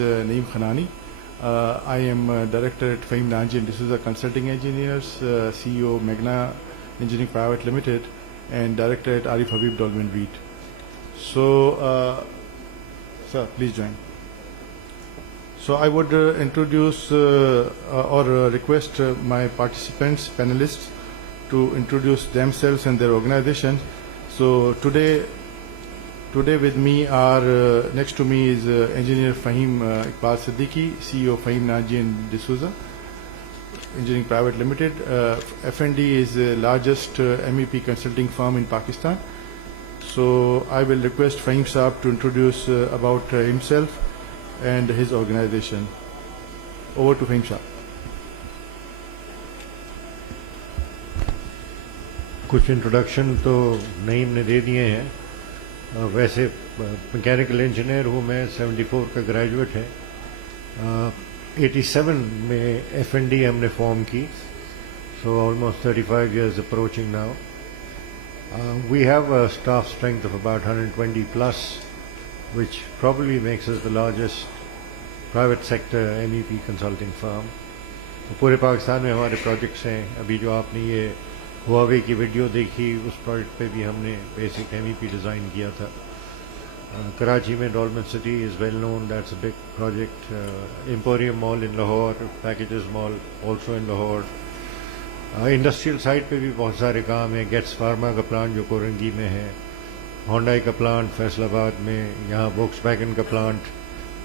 Naeem Khanani. I am Director at Fahim, Nanji and Desouza Consulting Engineers, CEO Magna Engineering Private Limited, and Director at Arif Habib Dolmen Reed. So, sir, please join. So I would introduce or request my participants, panelists, to introduce themselves and their organization. So today with me are, next to me is Engineer Fahim Siddiqui, CEO of Fahim, Nanji and Desouza Engineering Private Limited. FND is the largest MEP consulting firm in Pakistan. So I will request Fahim Saab to introduce about himself and his organization. Over to Fahim Saab. कुछ introduction तो नईम ने दे दिए हैं. वैसे mechanical engineer हूँ मैं, 74 का graduate है. 87 में एफएनडी हमने फॉर्म की. So almost 35 years approaching now. We have a staff strength of about 120 plus, which probably makes us the largest private sector MEP consulting firm. तो पूरे पाकिस्तान में हमारे प्रोजेक्ट्स हैं. अभी जो आपने ये हुआवे की वीडियो देखी, उस प्रोजेक्ट पे भी हमने बेसिक MEP डिज़ाइन किया था. कराची में Dolmen City is well known, that's a big project. Emporium Mall in Lahore, Packages Mall also in Lahore. Industrial side पे भी बहुत सारे काम हैं. गेट्स फार्मा का प्लांट जो कोरंगी में है, होंडाई का प्लांट फैसलाबाद में, यहाँ वोक्सवैगन का प्लांट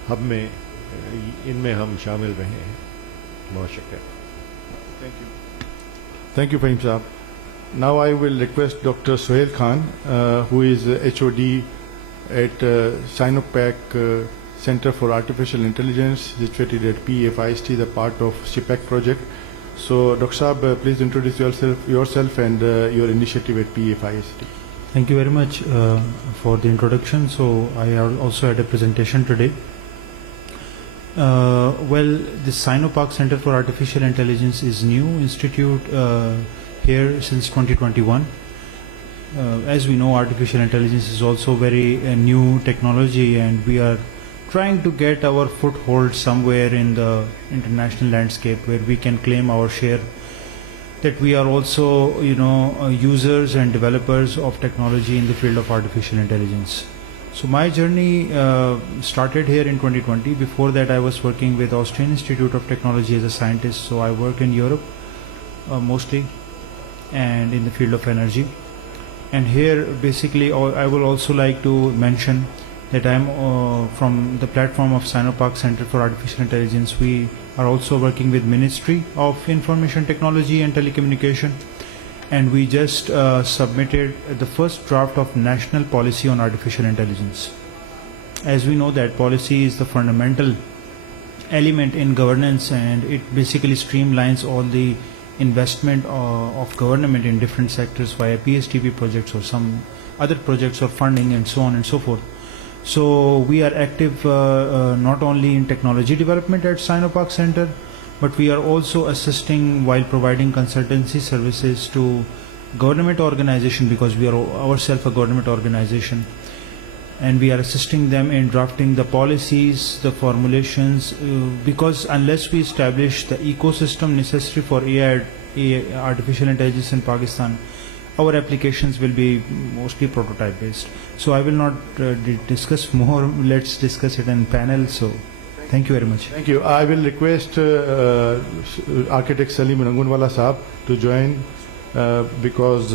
हब में, इनमें हम शामिल रहे हैं. बहुत शुक्रिया. Thank you, Fahim Saab. Now I will request Dr. Sohail Khan, who is HOD at SPCAI Center for Artificial Intelligence, situated at PFIST, the part of SPCAI project. So, Dr. Saab, please introduce yourself and your initiative at PFIST. Thank you very much for the introduction. So, I also had a presentation today. Well, the Sinopark Center for Artificial Intelligence is new institute here since 2021. As we know, artificial intelligence is also very new technology, and we are trying to get our foothold somewhere in the international landscape where we can claim our share, that we are also, users and developers of technology in the field of artificial intelligence. So my journey started here in 2020. Before that, I was working with Austrian Institute of Technology as a scientist. So I work in Europe mostly, and in the field of energy. And here, basically, I would also like to mention that I'm from the platform of Sinopark Center for Artificial Intelligence. We are also working with Ministry of Information Technology and Telecommunication. And we just submitted the first draft of National Policy on Artificial Intelligence. As we know that policy is the fundamental element in governance, and it basically streamlines all the investment of government in different sectors via PSTP projects or some other projects or funding and so on and so forth. So we are active not only in technology development at Sinopark Center, but we are also assisting while providing consultancy services to government organization, because we are ourselves a government organization, and we are assisting them in drafting the policies, the formulations, because unless we establish the ecosystem necessary for AI, artificial intelligence in Pakistan, our applications will be mostly prototype based. So I will not discuss more. Let's discuss it in panel. So thank you very much. Thank you. I will request architect Saleem Rangoonwala Saab to join because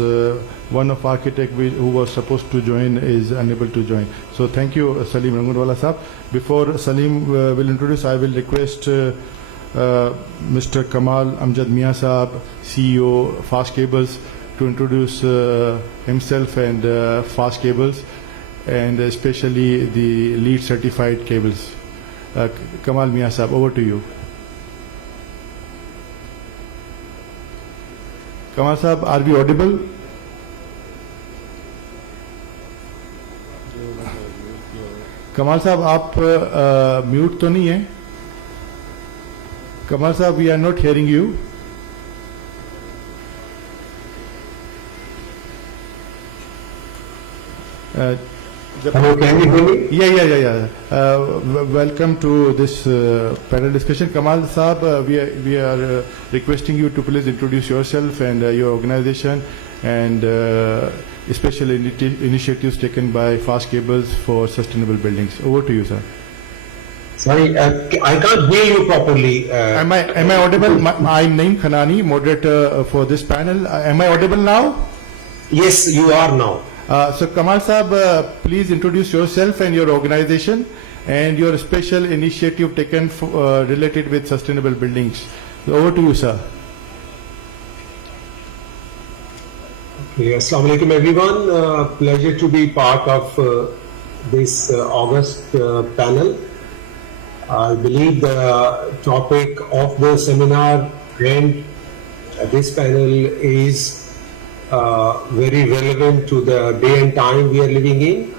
one of architect who was supposed to join is unable to join. So thank you, Saleem Rangoonwala Saab. Before Saleem will introduce, I will request Mr. Kamal Amjad Mian Saab, CEO Fast Cables, to introduce himself and Fast Cables, and especially the LEED certified cables. Kamal Mian Saab, over to you. Kamal Saab, are we audible? Kamal Saab, आप mute तो नहीं है? Kamal Saab, we are not hearing you. Hello, can you hear me? Yeah. Welcome to this panel discussion. Kamal Saab, we are requesting you to please introduce yourself and your organization and special initiatives taken by Fast Cables for Sustainable Buildings. Over to you, sir. Sorry, I can't hear you properly. Am I audible? I'm Naeem Khanani, moderator for this panel. Am I audible now? Yes, you are now. So Kamal Saab, please introduce yourself and your organization and your special initiative taken related with sustainable buildings. Over to you, sir. Okay, Assalamu alaikum everyone. Pleasure to be part of this August panel. I believe the topic of the seminar and this panel is very relevant to the day and time we are living in,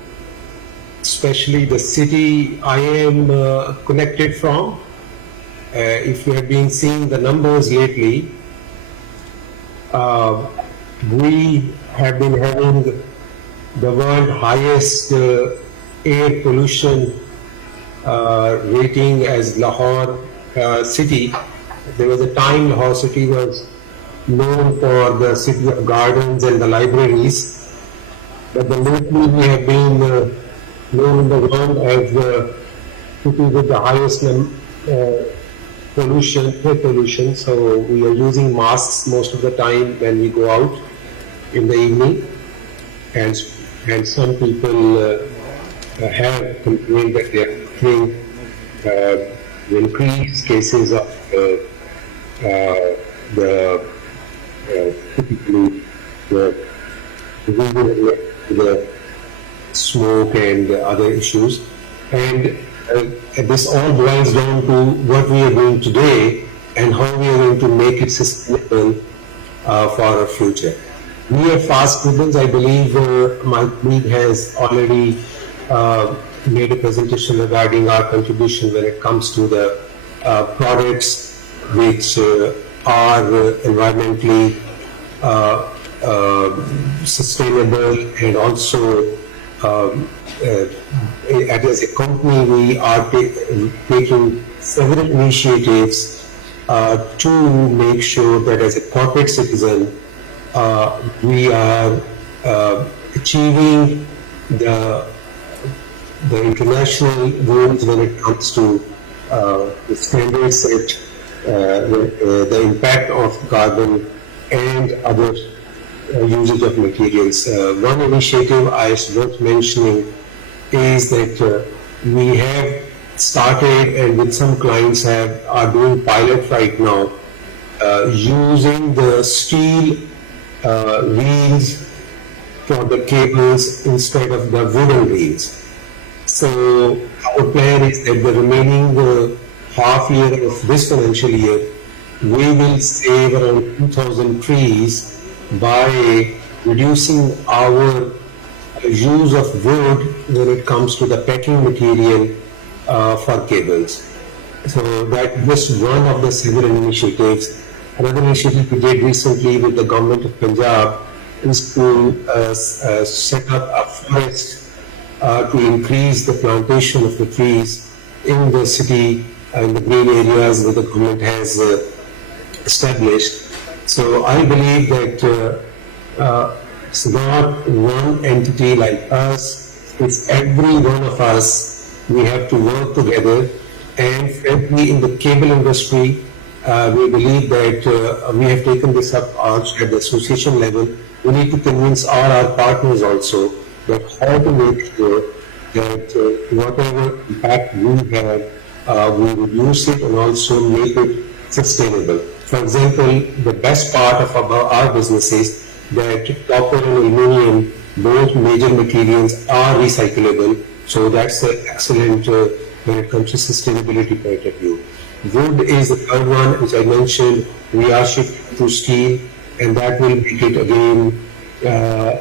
especially the city I am connected from. If you have been seeing the numbers lately, we have been having the world highest air pollution rating as Lahore city. There was a time Lahore city was known for the city of gardens and the libraries, but lately we have been known in the world as the city with the highest air pollution. So we are using masks most of the time when we go out in the evening, and some people have complained that they are seeing increased cases of typically the smoke and other issues, and this all boils down to what we are doing today and how we are going to make it sustainable for our future. We at Fast Cables, I believe my colleague has already made a presentation regarding our contribution when it comes to the products which are environmentally sustainable, and also as a company we are taking several initiatives to make sure that as a corporate citizen we are achieving the international goals when it comes to the standards set, the impact of carbon and other usage of materials. One initiative I was worth mentioning is that we have started, and with some clients are doing pilot right now, using the steel reels for the cables instead of the wooden reels. So our plan is that the remaining half year of this financial year, we will save around 2,000 trees by reducing our use of wood when it comes to the packing material for cables. So that was one of the several initiatives. Another initiative we did recently with the government of Punjab is to set up a forest to increase the plantation of the trees in the city and the green areas that the government has established. So I believe that it's not one entity like us, it's every one of us. We have to work together, and frankly in the cable industry, we believe that we have taken this up also at the association level. We need to convince all our partners also that how to make sure that whatever impact we have, we reduce it and also make it sustainable. For example, the best part of our business is that copper and aluminum, both major materials, are recyclable. So that's excellent when it comes to sustainability point of view. Wood is the third one, which I mentioned. We are shifting to steel, and that will make it again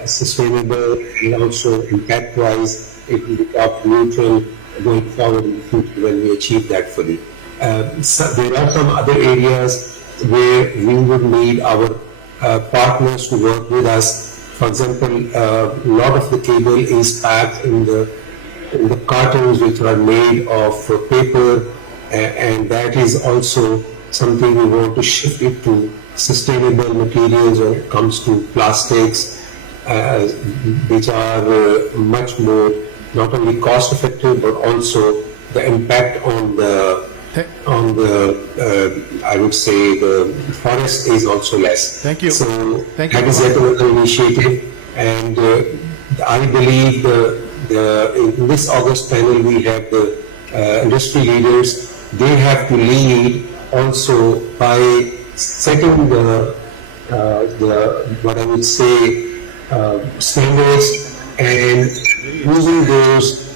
sustainable, and also impact-wise, it will be carbon neutral going forward in the future when we achieve that fully. So there are some other areas where we would need our partners to work with us. For example, a lot of the cable is packed in the cartons which are made of paper, and that is also something we want to shift it to sustainable materials when it comes to plastics, which are much more not only cost effective but also the impact on the I would say the forest is also less. Thank you. So Thank you. that is yet another initiative, and I believe in this August panel we have the industry leaders. They have to lead also by setting the what I would say standards and using those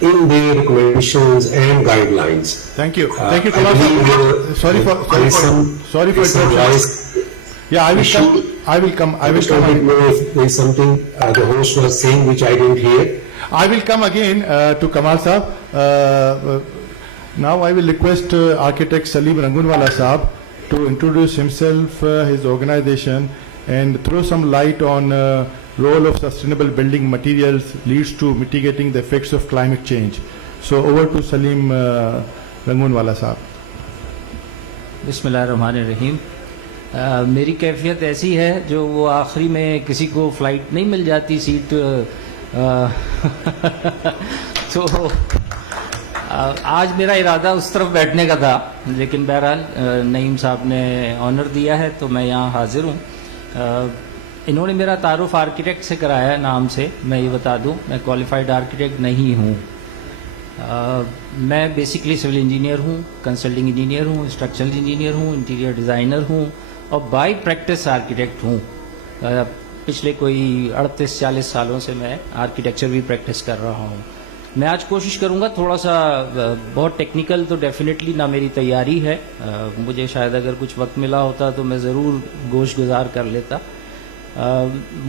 in their recommendations and guidelines. Thank you. Thank you, I Kamal. believe Sorry for interruption. Yeah, I will come. I don't know if there's something the host was saying which I didn't hear. I will come again to Kamal Saab. Now I will request architect Saleem Rangoonwala Saab to introduce himself, his organization, and throw some light on role of sustainable building materials leads to mitigating the effects of climate change. So over to Saleem Rangoonwala Saab. बिस्मिल्लाहिर्रहमानिर्रहीम। मेरी कैफियत ऐसी है जो वो आखिरी में किसी को फ़्लाइट नहीं मिल जाती सीट तो आज मेरा इरादा उस तरफ बैठने का था, लेकिन बहरहाल नईम साहब ने ऑनर दिया है तो मैं यहाँ हाजिर हूँ। इन्होंने मेरा तारुफ आर्किटेक्ट से कराया है नाम से। मैं ये बता दूँ, मैं क्वालिफाइड आर्किटेक्ट नहीं हूँ। मैं बेसिकली सिविल इंजीनियर हूँ, कंसल्टिंग इंजीनियर हूँ, स्ट्रक्चरल इंजीनियर हूँ, इंटीरियर डिज़ाइनर हूँ और बाय प्रैक्टिस आर्किटेक्ट हूँ। पिछले कोई 38-40 सालों से मैं आर्किटेक्चर भी प्रैक्टिस कर रहा हूँ। मैं आज कोशिश करूँगा थोड़ा सा, बहुत टेक्निकल तो डेफिनेटली ना मेरी तैयारी है, मुझे शायद अगर कुछ वक्त मिला होता तो मैं ज़रूर गोश गुजार कर लेता।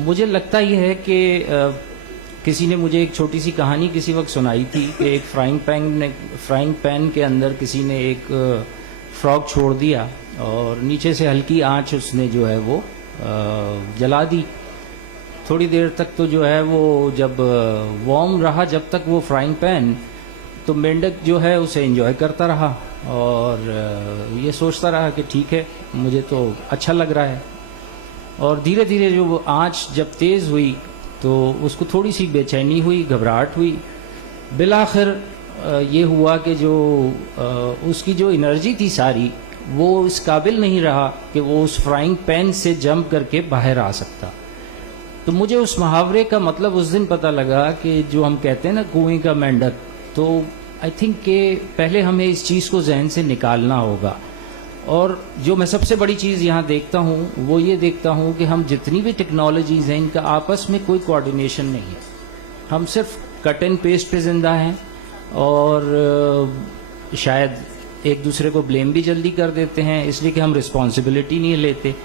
मुझे लगता ये है कि किसी ने मुझे एक छोटी सी कहानी किसी वक्त सुनाई थी कि एक फ्राइंग पैन के अंदर किसी ने एक फ्रॉग छोड़ दिया और नीचे से हल्की आंच उसने जो है वो जला दी। थोड़ी देर तक तो जो है वो जब वार्म रहा, जब तक वो फ्राइंग पैन, तो मेंढक जो है उसे एंजॉय करता रहा और ये सोचता रहा कि ठीक है, मुझे तो अच्छा लग रहा है। और धीरे धीरे जो वो आँच जब तेज़ हुई तो उसको थोड़ी सी बेचैनी हुई, घबराहट हुई। बिलाखिर ये हुआ कि जो उसकी जो एनर्जी थी सारी, वो इस काबिल नहीं रहा कि वो उस फ्राइंग पैन से जंप करके बाहर आ सकता। तो मुझे उस मुहावरे का मतलब उस दिन पता लगा कि जो हम कहते हैं ना कुएं का मेंढक, तो आई थिंक कि पहले हमें इस चीज़ को जहन से निकालना होगा। और जो मैं सबसे बड़ी चीज़ यहाँ देखता हूँ वो ये देखता हूँ कि हम जितनी भी टेक्नोलॉजीज़ हैं इनका आपस में कोई कोऑर्डिनेशन नहीं है। हम सिर्फ कट एंड पेस्ट पे ज़िंदा हैं और शायद एक दूसरे को ब्लेम भी जल्दी कर देते हैं इसलिए कि हम रिस्पॉन्सिबिलिटी नहीं लेते।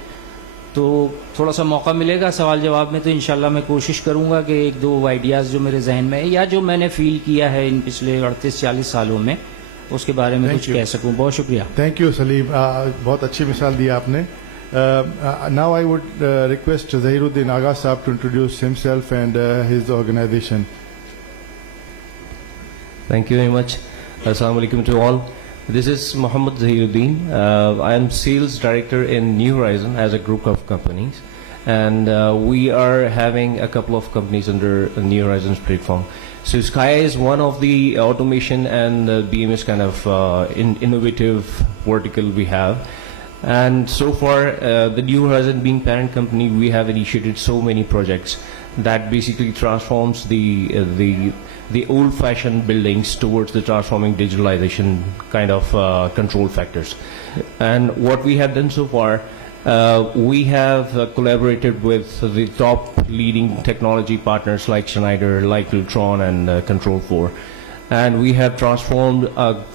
तो थोड़ा सा मौका मिलेगा सवाल जवाब में तो इंशाल्लाह मैं कोशिश करूँगा कि एक दो आइडियाज़ जो मेरे जहन में है या जो मैंने फील किया है इन पिछले 38-40 सालों में उसके बारे में कुछ कह सकूं। बहुत शुक्रिया। थैंक यू सलीम, बहुत अच्छी मिसाल दी आपने। Now I would request Zahiruddin Agha sahab to introduce himself and his organization. Thank you very much. Assalamu alaikum to all. This is M.Zahiruddin. I am sales director in New Horizon as a group of companies, and we are having a couple of companies under New Horizons platform. So SPCAI is one of the automation and BMS kind of innovative vertical we have. And so far, the New Horizon being parent company, we have initiated so many projects that basically transforms the old-fashioned buildings towards the transforming digitalization kind of control factors. And what we have done so far, we have collaborated with the top leading technology partners like Schneider, like Lutron and Control4. And we have transformed,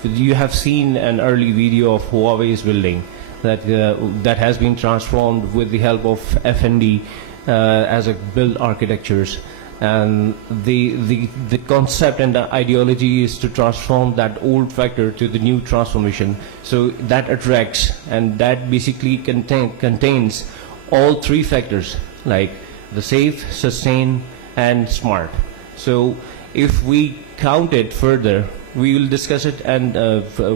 you have seen an early video of Huawei's building that has been transformed with the help of FND as a build architectures. And the concept and the ideology is to transform that old factor to the new transformation. So that attracts, and that basically contains all three factors, like the safe, sustain, and smart. So if we count it further, we will discuss it, and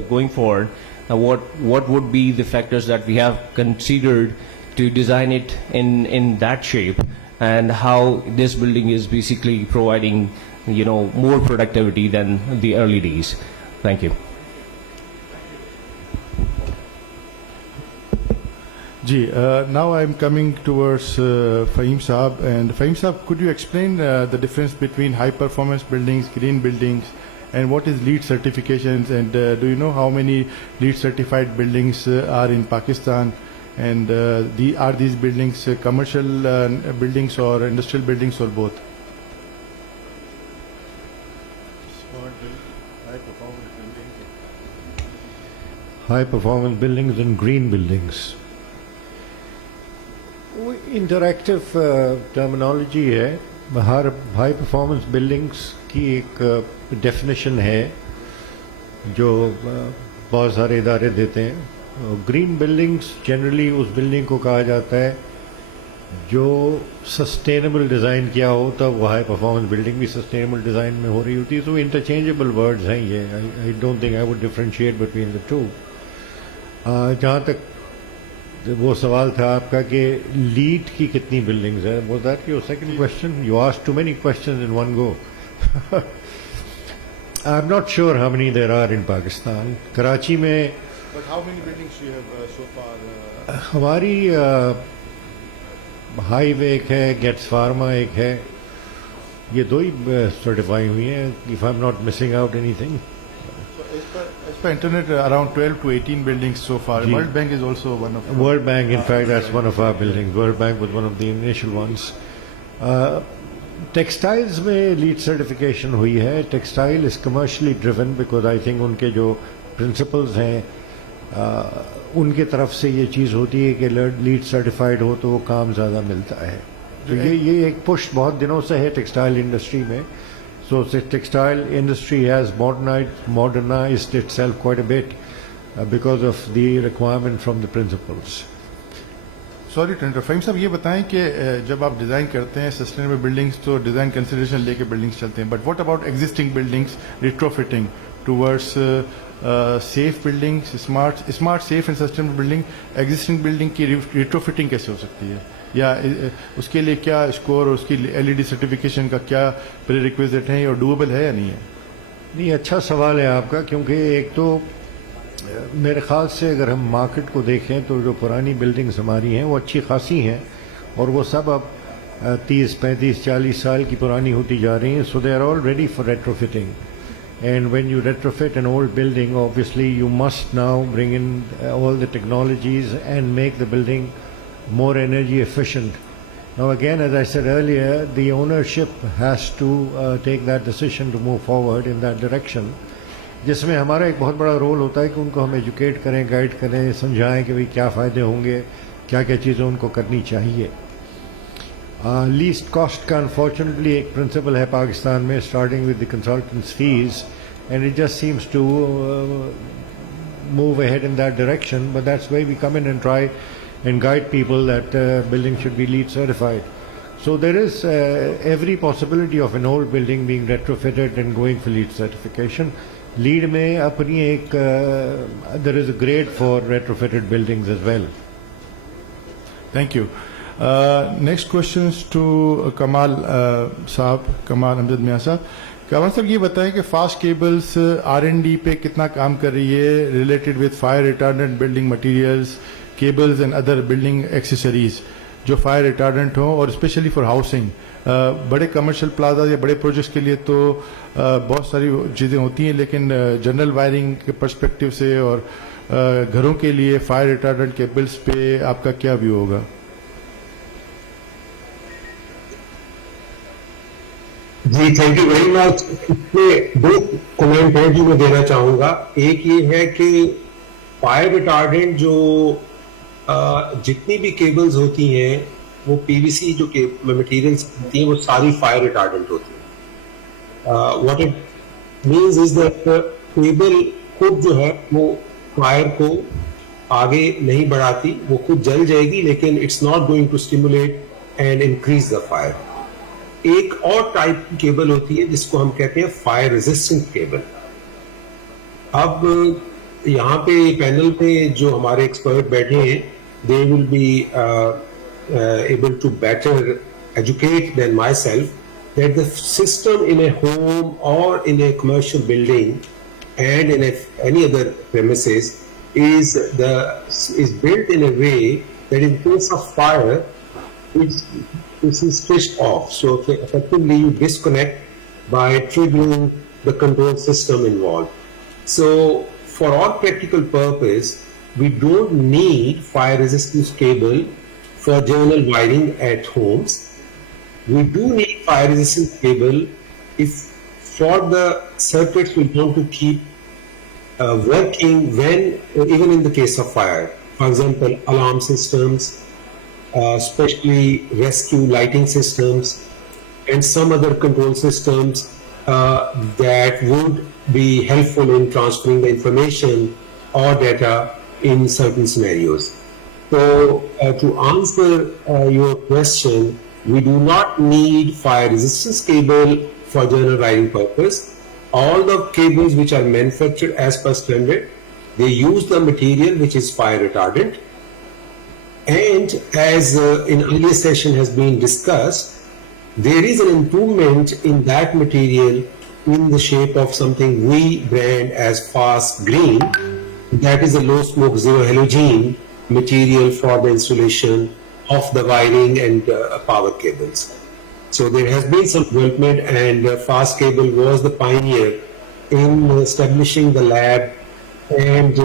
going forward, what would be the factors that we have considered to design it in that shape, and how this building is basically providing, more productivity than the early days. Thank you. Now I'm coming towards Fahim Saab. And Fahim Saab, could you explain the difference between high performance buildings, green buildings, and what is LEED certifications? And do you know how many LEED certified buildings are in Pakistan? And are these buildings commercial buildings or industrial buildings or both? High performance buildings and green buildings. Interactive terminology है. हर high performance buildings की एक definition है जो बहुत सारे इदारे देते हैं. ग्रीन बिल्डिंग्स जनरली उस बिल्डिंग को कहा जाता है जो सस्टेनेबल डिज़ाइन किया हो, तब वो हाई परफॉर्मेंस बिल्डिंग भी सस्टेनेबल डिज़ाइन में हो रही होती है. तो इंटरचेंजेबल वर्ड्स हैं ये. I don't think I would differentiate between the two. जहाँ तक वो सवाल था आपका कि लीड की कितनी बिल्डिंग्स है, was that your second question? You asked too many questions in one go. I am not sure how many there are in Pakistan. Karachi में But how many buildings you have so far? हमारी highway एक है, gets pharma एक है, ये दो ही certify हुई हैं, if I am not missing out anything. As per internet, around 12 to 18 buildings so far. Ji. World Bank is also one of them. World Bank, in fact, that's one of our buildings. World Bank was one of the initial ones. Textiles में LEED certification हुई है. Textile is commercially driven because I think उनके जो principles हैं उनके तरफ से ये चीज़ होती है कि LEED certified हो तो वो काम ज़्यादा मिलता है. तो ये एक push बहुत दिनों से है textile industry में. So the textile industry has modernized itself quite a bit because of the requirement from the principals. Sorry to interrupt. Fahim साहब ये बताएं कि जब आप डिज़ाइन करते हैं सस्टेनेबल बिल्डिंग्स तो डिज़ाइन कंसिडरेशन लेके बिल्डिंग्स चलते हैं, but what about existing buildings, retrofitting towards safe buildings, smart safe and sustainable building, existing building की रिट्रोफिटिंग कैसे हो सकती है, या उसके लिए क्या स्कोर और उसकी LED सर्टिफिकेशन का क्या प्रीरिक्विजिट है और डूएबल है या नहीं है? नहीं, अच्छा सवाल है आपका, क्योंकि एक तो मेरे ख्याल से अगर हम मार्केट को देखें तो जो पुरानी बिल्डिंग्स हमारी हैं वो अच्छी खासी हैं और वो सब अब 30, 35, 40 साल की पुरानी होती जा रही हैं. So they are all ready for retrofitting. And when you retrofit an old building, obviously you must now bring in all the technologies and make the building more energy efficient. Now again, as I said earlier, the ownership has to take that decision to move forward in that direction, जिसमें हमारा एक बहुत बड़ा role होता है कि उनको हम एजुकेट करें, गाइड करें, समझाएं कि भाई क्या फ़ायदे होंगे, क्या क्या चीज़ें उनको करनी चाहिए. लीस्ट कॉस्ट का अनफॉर्चुनेटली एक प्रिंसिपल है पाकिस्तान में, starting with the consultants fees, and it just seems to move ahead in that direction, but that's why we come in and try and guide people that buildings should be LEED certified. So there is every possibility of an old building being retrofitted and going for LEED certification. LEED में अपनी एक there is a grade for retrofitted buildings as well. Thank you. Next questions to Kamal साहब, Kamal Amjad Mian साहब. कमाल साहब ये बताएं कि फास्ट केबल्स R&D पे कितना काम कर रही है related with fire retardant building materials, cables and other building accessories जो फायर रिटार्डेंट हों, और स्पेशली फॉर हाउसिंग. बड़े कमर्शियल प्लाजा या बड़े प्रोजेक्ट्स के लिए तो बहुत सारी चीज़ें होती हैं, लेकिन जनरल वायरिंग के पर्सपेक्टिव से और घरों के लिए फायर रिटार्डेंट केबल्स पे आपका क्या व्यू होगा? जी थैंक यू वेरी मच. इसमें दो कमेंट है जो मैं देना चाहूंगा. एक ये है कि फायर रिटार्डेंट जो जितनी भी केबल्स होती हैं वो PVC जो मटेरियल्स होती हैं वो सारी फायर रिटार्डेंट होती हैं. What it means is that cable खुद जो है वो फायर को आगे नहीं बढ़ाती, वो खुद जल जाएगी, लेकिन it's not going to stimulate and increase the fire. एक और टाइप की केबल होती है जिसको हम कहते हैं फायर रेजिस्टेंट केबल. अब यहाँ पे पैनल पे जो हमारे एक्सपर्ट बैठे हैं, they will be able to better educate than myself that the system in a home or in a commercial building and in any other premises is built in a way that in case of fire, it is switched off. So effectively you disconnect by triggering the control system involved. So for all practical purpose, we don't need fire resistance cable for general wiring at homes. We do need fire resistance cable if for the circuits we want to keep working even in the case of fire. For example, alarm systems, especially rescue lighting systems, and some other control systems that would be helpful in transferring the information or data in certain scenarios. So to answer your question, we do not need fire resistance cable for general wiring purpose. All the cables which are manufactured as per standard, they use the material which is fire retardant. And as in earlier session has been discussed, there is an improvement in that material in the shape of something we brand as fast green. That is a low smoke zero halogen material for the installation of the wiring and power cables. So there has been some development, and fast cable was the pioneer in establishing the lab and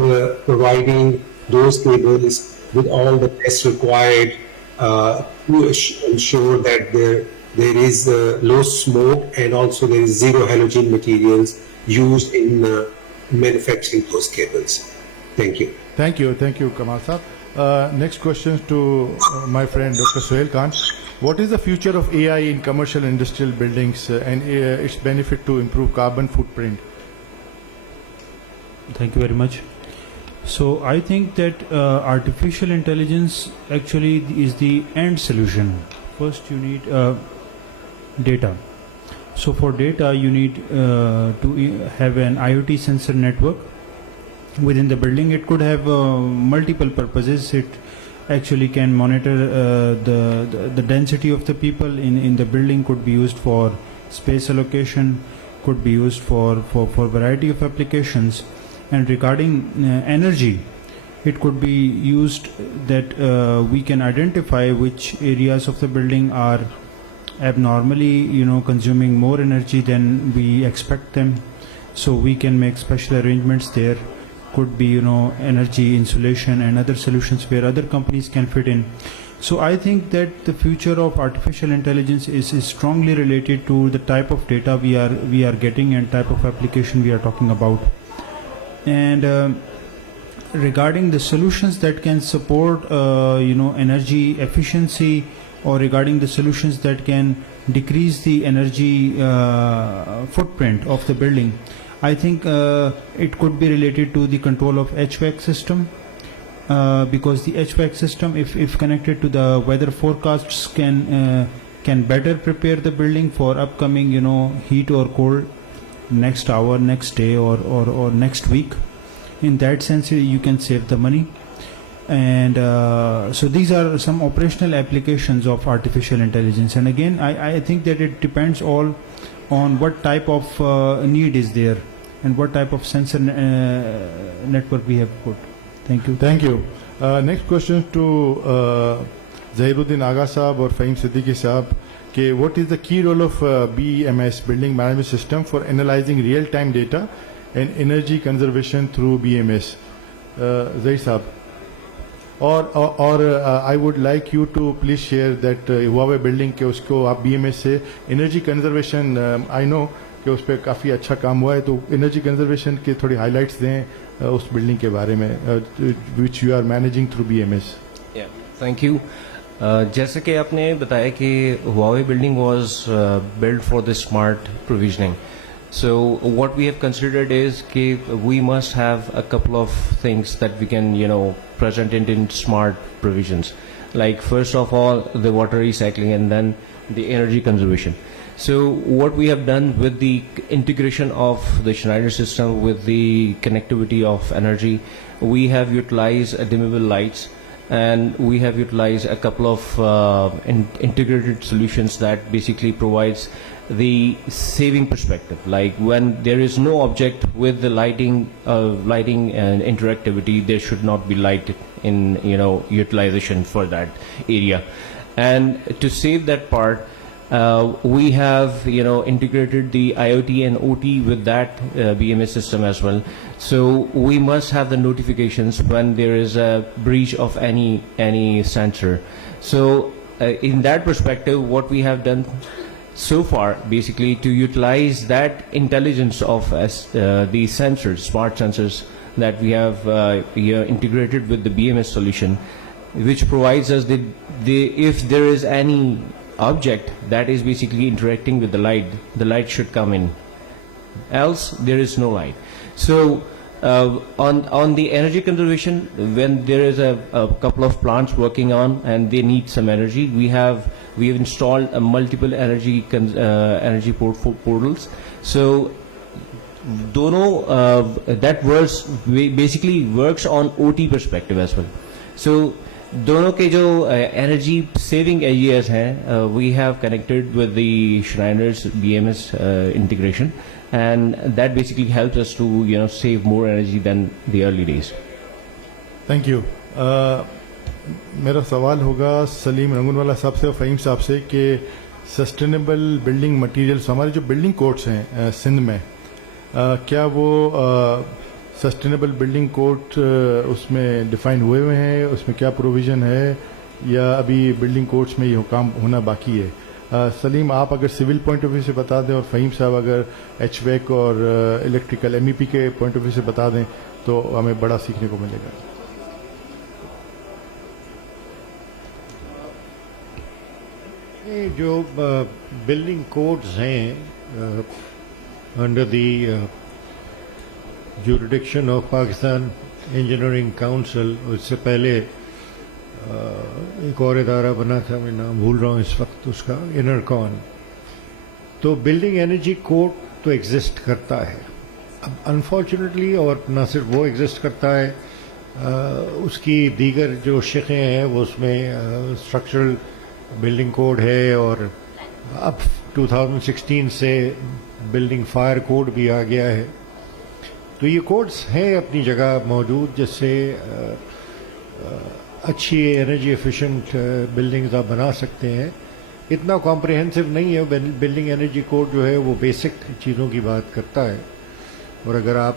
providing those cables with all the tests required to ensure that there is low smoke and also there is zero halogen materials used in manufacturing those cables. Thank you. Thank you, Kamal sir. Next question to my friend Dr. Sohail Khan. What is the future of AI in commercial industrial buildings and its benefit to improve carbon footprint? Thank you very much. So I think that artificial intelligence actually is the end solution. First you need data. So for data you need to have an IoT sensor network within the building. It could have multiple purposes. It actually can monitor the density of the people in the building, could be used for space allocation, could be used for variety of applications. And regarding energy, it could be used that we can identify which areas of the building are abnormally consuming more energy than we expect them, so we can make special arrangements there. Could be energy insulation and other solutions where other companies can fit in. So I think that the future of artificial intelligence is strongly related to the type of data we are getting and type of application we are talking about. And regarding the solutions that can support energy efficiency, or regarding the solutions that can decrease the energy footprint of the building, I think it could be related to the control of HVAC system, because the HVAC system, if connected to the weather forecasts, can better prepare the building for upcoming heat or cold next hour, next day, or next week. In that sense you can save the money. And so these are some operational applications of artificial intelligence. And again I think that it depends all on what type of need is there and what type of sensor network we have put. Thank you. Thank you. Next question to Zahiruddin Agha Saab or Fahim Siddiqui Saab. Okay, what is the key role of BMS, Building Management System, for analyzing real-time data and energy conservation through BMS? Zahir Saab. और I would like you to please share that Huawei building के उसको आप BMS से energy conservation, I know कि उस पर काफ़ी अच्छा काम हुआ है, तो energy conservation के थोड़ी highlights दें उस building के बारे में which you are managing through BMS. Yeah, thank you. जैसे कि आपने बताया कि Huawei building was built for the smart provisioning. So what we have considered is that we must have a couple of things that we can present it in smart provisions. like first of all the water recycling and then the energy conservation. So what we have done with the integration of the Schneider system with the connectivity of energy, we have utilized dimmable lights, and we have utilized a couple of integrated solutions that basically provides the saving perspective. Like when there is no object with the lighting and interactivity, there should not be light in utilization for that area. And to save that part, we have integrated the IoT and OT with that BMS system as well. So we must have the notifications when there is a breach of any sensor. So in that perspective, what we have done so far, basically to utilize that intelligence of the sensors, smart sensors that we have integrated with the BMS solution, which provides us if there is any object that is basically interacting with the light should come in, else there is no light. So on the energy conservation, when there is a couple of plants working on and they need some energy, we have installed a multiple energy portals. So that basically works on OT perspective as well. So दोनों के जो energy saving areas हैं, we have connected with the Schneider's BMS integration, and that basically helps us to save more energy than the early days. Thank you. मेरा सवाल होगा सलीम रंगूनवाला साहब से और फ़हीम साहब से कि सस्टेनेबल बिल्डिंग मटेरियल्स, हमारे जो बिल्डिंग कोड्स हैं सिंध में, क्या वो सस्टेनेबल बिल्डिंग कोड उसमें डिफाइन हुए हैं, उसमें क्या प्रोविज़न है, या अभी बिल्डिंग कोड्स में ये काम होना बाकी है? सलीम, आप अगर सिविल पॉइंट ऑफ व्यू से बता दें, और फ़हीम साहब अगर एचवेक और इलेक्ट्रिकल MEP के पॉइंट ऑफ व्यू से बता दें तो हमें बड़ा सीखने को मिलेगा. जो बिल्डिंग कोड्स हैं under the jurisdiction of Pakistan Engineering Council, उससे पहले एक और इदारा बना था, मैं नाम भूल रहा हूँ इस वक्त उसका, इनरकॉन. तो बिल्डिंग एनर्जी कोड तो एग्जिस्ट करता है अब अनफॉर्चुनेटली, और न सिर्फ वो एग्जिस्ट करता है, उसकी दीगर जो शिक़ें हैं वो उसमें स्ट्रक्चरल बिल्डिंग कोड है, और अब 2016 से बिल्डिंग फायर कोड भी आ गया है. तो ये कोड्स हैं अपनी जगह मौजूद, जिससे अच्छी एनर्जी एफिशिएंट बिल्डिंग्स आप बना सकते हैं. इतना कॉम्प्रिहेंसिव नहीं है. बिल्डिंग एनर्जी कोड जो है वो बेसिक चीज़ों की बात करता है, और अगर आप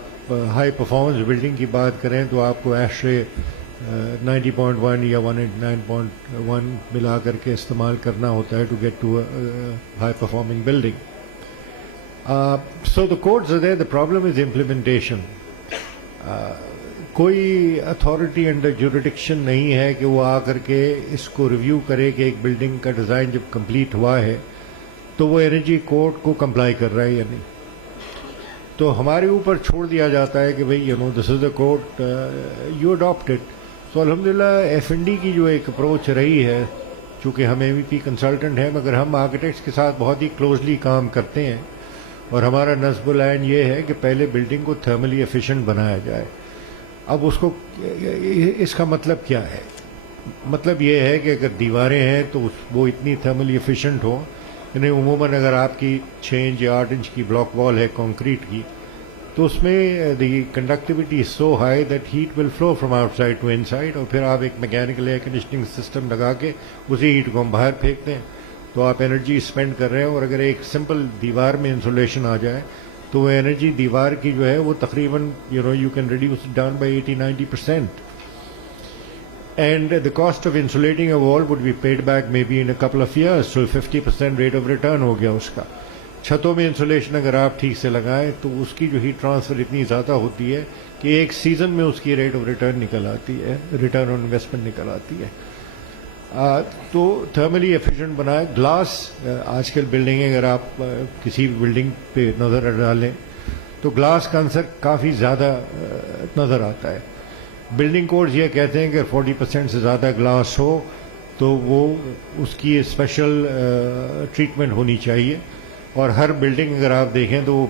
हाई परफॉर्मेंस बिल्डिंग की बात करें तो आपको ASHRAE 90.1 या 189.1 मिला करके इस्तेमाल करना होता है to get to high performing building. So the codes are there, the problem is implementation. कोई अथॉरिटी अंडर जुरिडिक्शन नहीं है कि वो आ करके इसको रिव्यू करे कि एक बिल्डिंग का डिज़ाइन जब कंप्लीट हुआ है तो वो एनर्जी कोड को कंप्लाई कर रहा है या नहीं. तो हमारे ऊपर छोड़ दिया जाता है कि भाई this is the code, you adopt it. तो अल्हम्दुलिल्लाह F&D की जो एक अप्रोच रही है, चूँकि हम MEP कंसल्टेंट हैं मगर हम आर्किटेक्ट्स के साथ बहुत ही क्लोजली काम करते हैं, और हमारा नस्बुल आइन ये है कि पहले बिल्डिंग को थर्मली एफिशिएंट बनाया जाए. अब उसको इसका मतलब क्या है? मतलब ये है कि अगर दीवारें हैं तो वो इतनी थर्मली एफिशिएंट हो, यानी उमूमन अगर आपकी 6 इंच या 8 इंच की ब्लॉक वॉल है कंक्रीट की, तो उसमें the conductivity is so high that heat will flow from outside to inside, और फिर आप एक मैकेनिकल एयर कंडीशनिंग सिस्टम लगा के उसी हीट को हम बाहर फेंकते हैं, तो आप एनर्जी स्पेंड कर रहे हैं. और अगर एक सिंपल दीवार में इंसुलेशन आ जाए तो वो एनर्जी दीवार की जो है वो तकरीबन you can reduce down by 80-90%. And the cost of insulating a wall would be paid back may be in a couple of years. So 50% rate of return हो गया उसका. छतों में इंसुलेशन अगर आप ठीक से लगाएं तो उसकी जो हीट ट्रांसफर इतनी ज़्यादा होती है कि एक सीज़न में उसकी रेट ऑफ रिटर्न निकल आती है, रिटर्न ऑन इन्वेस्टमेंट निकल आती है. तो थर्मली एफिशिएंट बनाए. ग्लास आजकल बिल्डिंगें अगर आप किसी भी बिल्डिंग पे नज़र डालें तो ग्लास का आंसर काफ़ी ज़्यादा नज़र आता है. बिल्डिंग कोड्स ये कहते हैं कि 40% से ज़्यादा ग्लास हो تو وہ اس کی اسپیشل ٹریٹمنٹ ہونی چاہیے. اور ہر بلڈنگ اگر آپ دیکھیں تو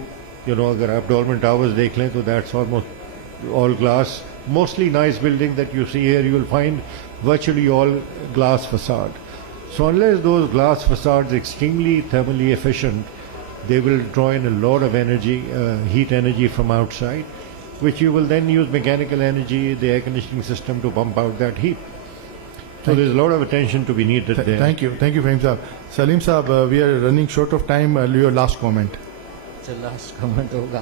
اگر آپ ڈولمن ٹاورز دیکھ لیں تو that's almost all glass. Mostly nice building that you see here you will find virtually all glass facade. So unless those glass facades are extremely thermally efficient, they will draw in a lot of energy, heat energy from outside, which you will then use mechanical energy, the air conditioning system to pump out that heat. So there's a lot of attention to be needed there. Thank you, Fahim Saab. Saleem Saab, we are running short of time. Your last comment. Last comment ہوگا.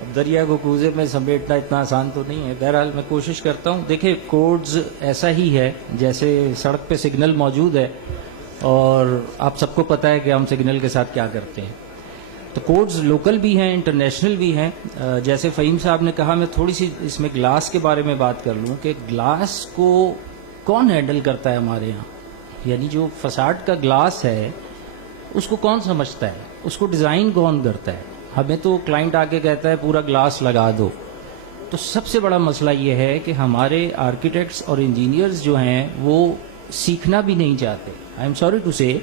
اب دریا کو کوزے میں سمیٹنا اتنا آسان تو نہیں ہے. بہرحال میں کوشش کرتا ہوں. دیکھیں کوڈز ایسا ہی ہے جیسے سڑک پہ سگنل موجود ہے اور آپ سب کو پتہ ہے کہ ہم سگنل کے ساتھ کیا کرتے ہیں. تو کوڈز لوکل بھی ہیں, انٹرنیشنل بھی ہیں. جیسے فہیم صاحب نے کہا, میں تھوڑی سی اس میں گلاس کے بارے میں بات کر لوں کہ گلاس کو کون ہینڈل کرتا ہے ہمارے یہاں. یعنی جو فساڈ کا گلاس ہے اس کو کون سمجھتا ہے, اس کو ڈیزائن کون کرتا ہے. ہمیں تو کلائنٹ آ کے کہتا ہے پورا گلاس لگا دو. تو سب سے بڑا مسئلہ یہ ہے کہ ہمارے آرکیٹیکٹس اور انجینئرز جو ہیں وہ سیکھنا بھی نہیں چاہتے. آئی ایم سوری ٹو سے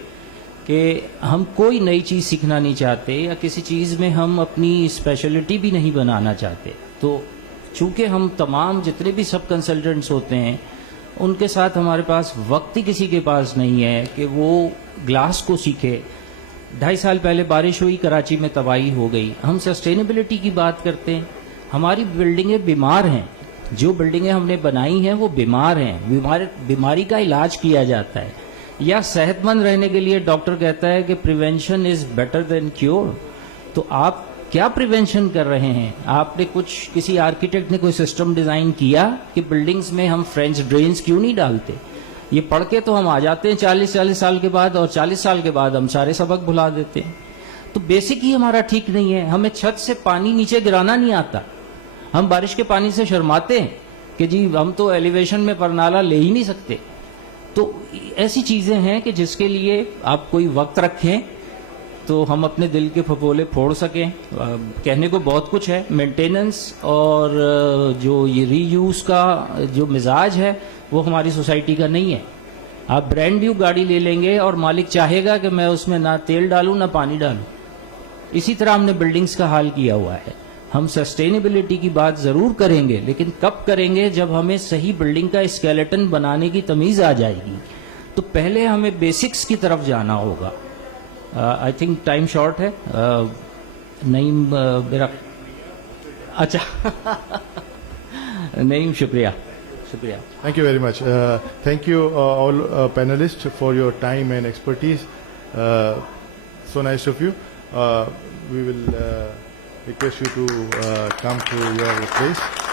کہ ہم کوئی نئی چیز سیکھنا نہیں چاہتے یا کسی چیز میں ہم اپنی اسپیشلٹی بھی نہیں بنانا چاہتے. تو چونکہ ہم تمام جتنے بھی سب کنسلٹنٹس ہوتے ہیں ان کے ساتھ ہمارے پاس وقت ہی کسی کے پاس نہیں ہے کہ وہ گلاس کو سیکھے. 2.5 سال پہلے بارش ہوئی, کراچی میں تباہی ہو گئی. ہم سسٹینیبلٹی کی بات کرتے ہیں, ہماری بلڈنگیں بیمار ہیں. جو بلڈنگیں ہم نے بنائی ہیں وہ بیمار ہیں, بیماری کا علاج کیا جاتا ہے. یا صحت مند رہنے کے لیے ڈاکٹر کہتا ہے کہ prevention is better than cure. تو آپ کیا پریونشن کر رہے ہیں؟ آپ نے کسی آرکیٹیکٹ نے کوئی سسٹم ڈیزائن کیا کہ بلڈنگز میں ہم فرینچ ڈرینز کیوں نہیں ڈالتے؟ یہ پڑھ کے تو ہم آ جاتے ہیں 40 سال کے بعد, اور 40 سال کے بعد ہم سارے سبق بھلا دیتے ہیں. تو بیسک ہی ہمارا ٹھیک نہیں ہے. ہمیں چھت سے پانی نیچے گرانا نہیں آتا. ہم بارش کے پانی سے شرماتے ہیں کہ جی ہم تو ایلیویشن میں پرنالہ لے ہی نہیں سکتے. تو ایسی چیزیں ہیں کہ جس کے لیے آپ کوئی وقت رکھیں تو ہم اپنے دل کے پھپولے پھوڑ سکیں. کہنے کو بہت کچھ ہے. مینٹیننس اور جو یہ ری یوز کا جو مزاج ہے وہ ہماری سوسائٹی کا نہیں ہے. آپ برانڈ نیو گاڑی لے لیں گے اور مالک چاہے گا کہ میں اس میں نہ تیل ڈالوں نہ پانی ڈالوں. اسی طرح ہم نے بلڈنگز کا حال کیا ہوا ہے. ہم سسٹینیبلٹی کی بات ضرور کریں گے, لیکن کب کریں گے؟ جب ہمیں صحیح بلڈنگ کا اسکیلیٹن بنانے کی تمیز آ جائے گی. تو پہلے ہمیں بیسکس کی طرف جانا ہوگا. آئی تھنک ٹائم شارٹ ہے. نعیم میرا اچھا نعیم شکریہ. Thank you very much. Thank you all panelists for your time and expertise. So nice of you. We will request you to come to your place.